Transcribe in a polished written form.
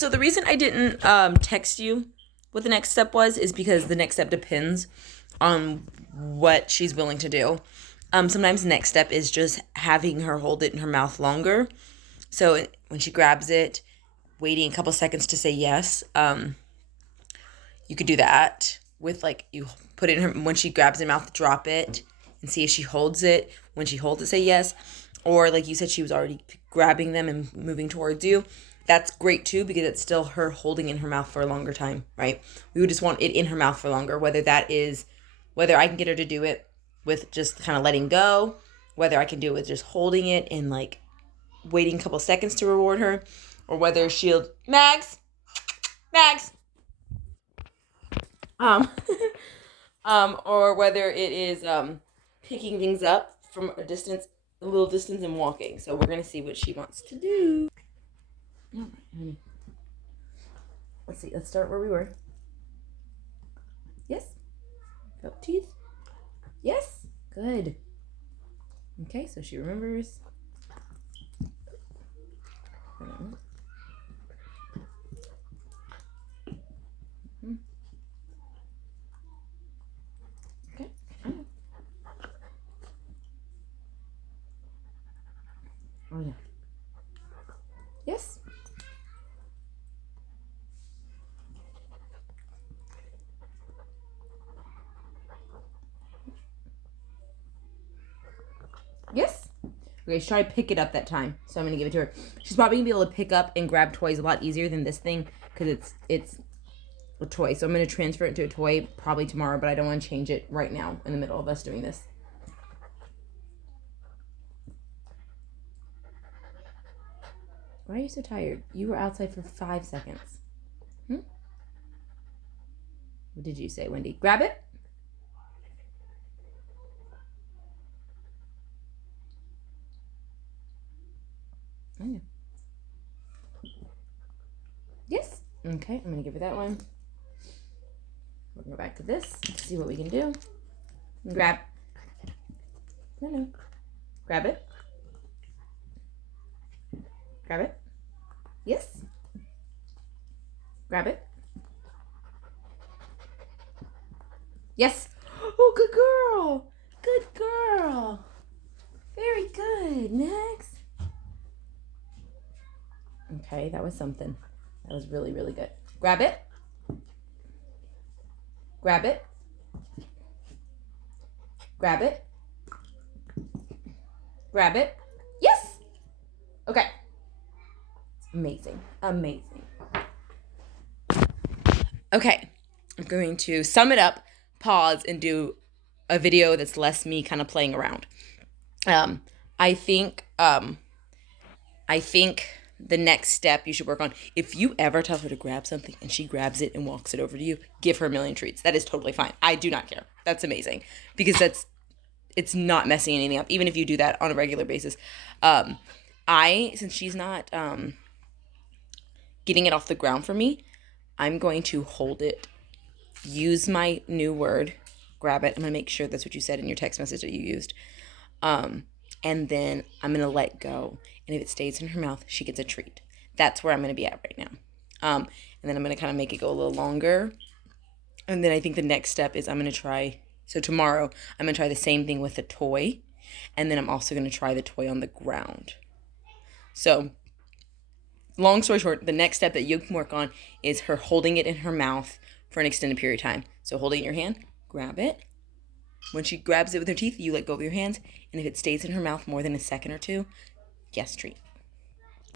So the reason I didn't text you what the next step was is because the next step depends on what she's willing to do. Sometimes the next step is just having her hold it in her mouth longer. So when she grabs it, waiting a couple seconds to say yes. You could do that with like you put it in her when she grabs it in her mouth, drop it and see if she holds it. When she holds it, say yes. Or like you said, she was already grabbing them and moving towards you. That's great too because it's still her holding in her mouth for a longer time, right? We would just want it in her mouth for longer, whether I can get her to do it with just kind of letting go, whether I can do it with just holding it and like waiting a couple seconds to reward her, or whether she'll Mags, um, or whether it is picking things up from a little distance and walking. So we're gonna see what she wants to do. All right, honey. Let's see. Let's start where we were. Yes. Felt teeth. Yes. Good. Okay, so she remembers. Okay. Oh yeah. Yes. Yes. Okay, she's trying to pick it up that time, so I'm gonna give it to her. She's probably gonna be able to pick up and grab toys a lot easier than this thing because it's a toy. So I'm gonna transfer it to a toy probably tomorrow, but I don't want to change it right now in the middle of us doing this. Why are you so tired? You were outside for 5 seconds. What did you say, Wendy? Grab it. Oh, yeah. Yes. Okay, I'm gonna give her that one. We'll go back to this. See what we can do. Grab. No. Grab it. Grab it. Yes. Grab it. Yes. Oh, good girl. Good girl. Very good. Next. Okay, that was something. That was really, really good. Grab it. Grab it. Grab it. Grab it. Yes. Okay. Amazing. Amazing. Okay. I'm going to sum it up, pause, and do a video that's less me kind of playing around. I think the next step you should work on, if you ever tell her to grab something and she grabs it and walks it over to you, give her a million treats. That is totally fine. I do not care. That's amazing because it's not messing anything up, even if you do that on a regular basis. Since she's not getting it off the ground for me, I'm going to hold it, use my new word, grab it. I'm going to make sure that's what you said in your text message that you used. And then I'm going to let go. And if it stays in her mouth, she gets a treat. That's where I'm going to be at right now. And then I'm going to kind of make it go a little longer. And then I think the next step is tomorrow, I'm going to try the same thing with the toy. And then I'm also going to try the toy on the ground. So, long story short, the next step that you can work on is her holding it in her mouth for an extended period of time. So holding it in your hand, grab it. When she grabs it with her teeth, you let go of your hands. And if it stays in her mouth more than a second or two, yes, treat.